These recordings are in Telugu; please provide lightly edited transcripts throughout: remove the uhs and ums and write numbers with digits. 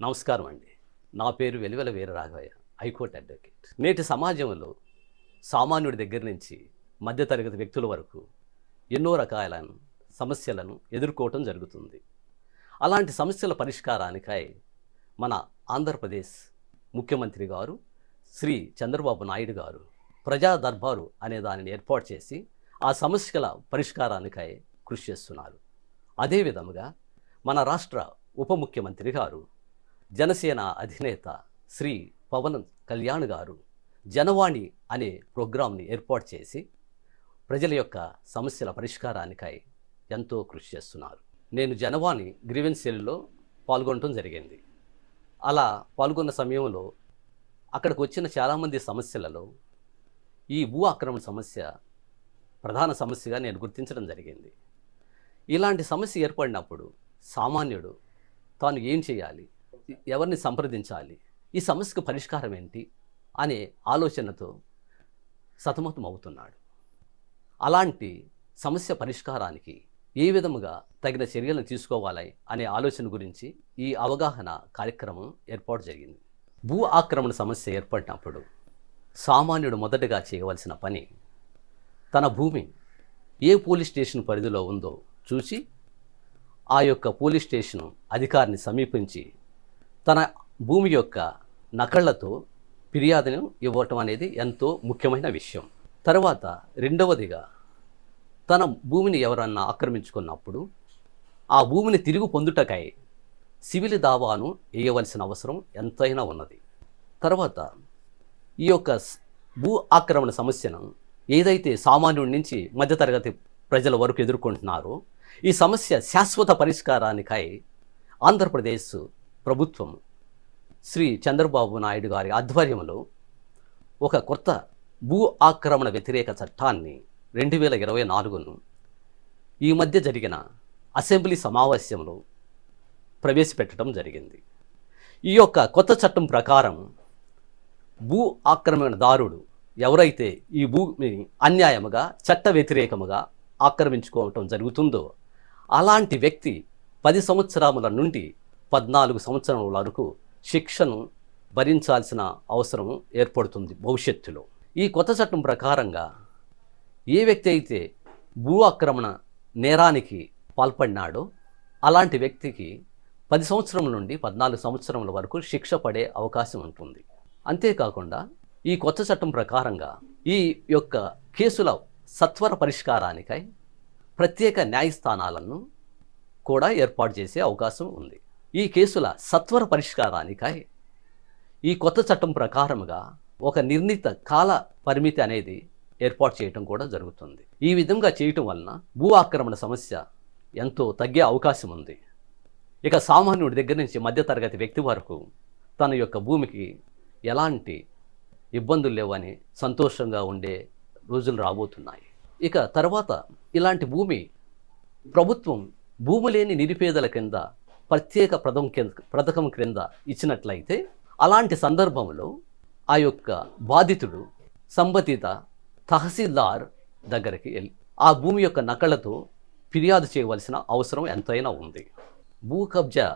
నమస్కారం అండి. నా పేరు వెలివెల వీరరాఘవయ్య, హైకోర్టు అడ్వకేట్. నేటి సమాజంలో సామాన్యుడి దగ్గర నుంచి మధ్యతరగతి వ్యక్తుల వరకు ఎన్నో రకాల సమస్యలను ఎదుర్కోవటం జరుగుతుంది. అలాంటి సమస్యల పరిష్కారానికై మన ఆంధ్రప్రదేశ్ ముఖ్యమంత్రి గారు శ్రీ చంద్రబాబు నాయుడు గారు ప్రజా దర్బారు అనే దానిని ఏర్పాటు చేసి ఆ సమస్యల పరిష్కారానికై కృషి చేస్తున్నారు. అదేవిధముగా మన రాష్ట్ర ఉప ముఖ్యమంత్రి గారు జనసేన అధినేత శ్రీ పవన్ కళ్యాణ్ గారు జనవాణి అనే ప్రోగ్రాంని ఏర్పాటు చేసి ప్రజల యొక్క సమస్యల పరిష్కారానికై ఎంతో కృషి చేస్తున్నారు. నేను జనవాణి గ్రీవెన్స్ సెల్లో పాల్గొనడం జరిగింది. అలా పాల్గొన్న సమయంలో అక్కడికి వచ్చిన చాలామంది సమస్యలలో ఈ భూ ఆక్రమణ సమస్య ప్రధాన సమస్యగా నేను గుర్తించడం జరిగింది. ఇలాంటి సమస్య ఏర్పడినప్పుడు సామాన్యుడు తాను ఏం చేయాలి, ఎవరిని సంప్రదించాలి, ఈ సమస్యకు పరిష్కారం ఏంటి అనే ఆలోచనతో సతమతం అవుతున్నాడు. అలాంటి సమస్య పరిష్కారానికి ఏ విధముగా తగిన చర్యలను తీసుకోవాలి అనే ఆలోచన గురించి ఈ అవగాహన కార్యక్రమం ఏర్పాటు జరిగింది. భూ ఆక్రమణ సమస్య ఏర్పడినప్పుడు సామాన్యుడు మొదటగా చేయవలసిన పని తన భూమి ఏ పోలీస్ స్టేషన్ పరిధిలో ఉందో చూసి ఆ యొక్క పోలీస్ స్టేషన్ అధికారిని సమీపించి తన భూమి యొక్క నకళ్లతో ఫిర్యాదును ఇవ్వటం అనేది ఎంతో ముఖ్యమైన విషయం. తర్వాత రెండవదిగా తన భూమిని ఎవరన్నా ఆక్రమించుకున్నప్పుడు ఆ భూమిని తిరిగి పొందుటకై సివిల్ దావాను వేయవలసిన అవసరం ఎంతైనా ఉన్నది. తర్వాత ఈ యొక్క భూ ఆక్రమణ సమస్యను ఏదైతే సామాన్యుడి నుంచి మధ్యతరగతి ప్రజల వరకు ఎదుర్కొంటున్నారో ఈ సమస్య శాశ్వత పరిష్కారానికై ఆంధ్రప్రదేశ్ ప్రభుత్వం శ్రీ చంద్రబాబు నాయుడు గారి ఆధ్వర్యంలో ఒక కొత్త భూ ఆక్రమణ వ్యతిరేక చట్టాన్ని 2024ను ఈ మధ్య జరిగిన అసెంబ్లీ సమావేశంలో ప్రవేశపెట్టడం జరిగింది. ఈ యొక్క కొత్త చట్టం ప్రకారం భూ ఆక్రమణదారుడు ఎవరైతే ఈ భూమిని అన్యాయముగా చట్ట వ్యతిరేకముగా ఆక్రమించుకోవటం జరుగుతుందో అలాంటి వ్యక్తి 10 సంవత్సరముల నుండి 14 సంవత్సరముల వరకు శిక్షను భరించాల్సిన అవసరం ఏర్పడుతుంది భవిష్యత్తులో. ఈ కొత్త చట్టం ప్రకారంగా ఏ వ్యక్తి అయితే భూ ఆక్రమణ నేరానికి పాల్పడినాడో అలాంటి వ్యక్తికి 10 సంవత్సరముల నుండి 14 సంవత్సరముల వరకు శిక్ష పడే అవకాశం ఉంటుంది. అంతేకాకుండా ఈ కొత్త చట్టం ప్రకారంగా ఈ యొక్క కేసుల సత్వర పరిష్కారానికై ప్రత్యేక న్యాయస్థానాలను కూడా ఏర్పాటు చేసే అవకాశం ఉంది. ఈ కేసుల సత్వర పరిష్కారానికై ఈ కొత్త చట్టం ప్రకారముగా ఒక నిర్ణీత కాల పరిమితి అనేది ఏర్పాటు చేయటం కూడా జరుగుతుంది. ఈ విధంగా చేయటం వలన భూ ఆక్రమణ సమస్య ఎంతో తగ్గే అవకాశం ఉంది. ఇక సామాన్యుడి దగ్గర నుంచి మధ్యతరగతి వ్యక్తి వరకు తన యొక్క భూమికి ఎలాంటి ఇబ్బందులు లేవని సంతోషంగా ఉండే రోజులు రాబోతున్నాయి. ఇక తర్వాత ఇలాంటి భూమి ప్రభుత్వం భూమి లేని నిరుపేదల కింద ప్రత్యేక పథకం క్రింద ఇచ్చినట్లయితే అలాంటి సందర్భంలో ఆ యొక్క బాధితుడు సంబంధిత తహసీల్దార్ దగ్గరికి వెళ్ళి ఆ భూమి యొక్క నకళ్లతో ఫిర్యాదు చేయవలసిన అవసరం ఎంతైనా ఉంది. భూ కబ్జా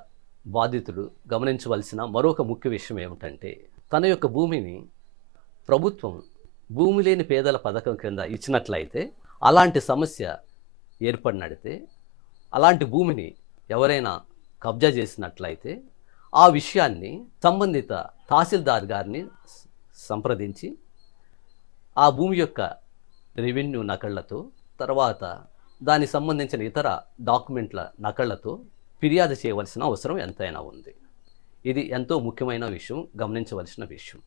బాధితుడు గమనించవలసిన మరొక ముఖ్య విషయం ఏమిటంటే తన యొక్క భూమిని ప్రభుత్వం భూమి లేని పేదల పథకం క్రింద ఇచ్చినట్లయితే అలాంటి సమస్య ఏర్పడినడితే అలాంటి భూమిని ఎవరైనా కబ్జా చేసినట్లయితే ఆ విషయాన్ని సంబంధిత తహసీల్దార్ గారిని సంప్రదించి ఆ భూమి యొక్క రెవెన్యూ నకళ్లతో తర్వాత దానికి సంబంధించిన ఇతర డాక్యుమెంట్ల నకళ్లతో ఫిర్యాదు చేయవలసిన అవసరం ఎంతైనా ఉంది. ఇది ఎంతో ముఖ్యమైన విషయం, గమనించవలసిన విషయం.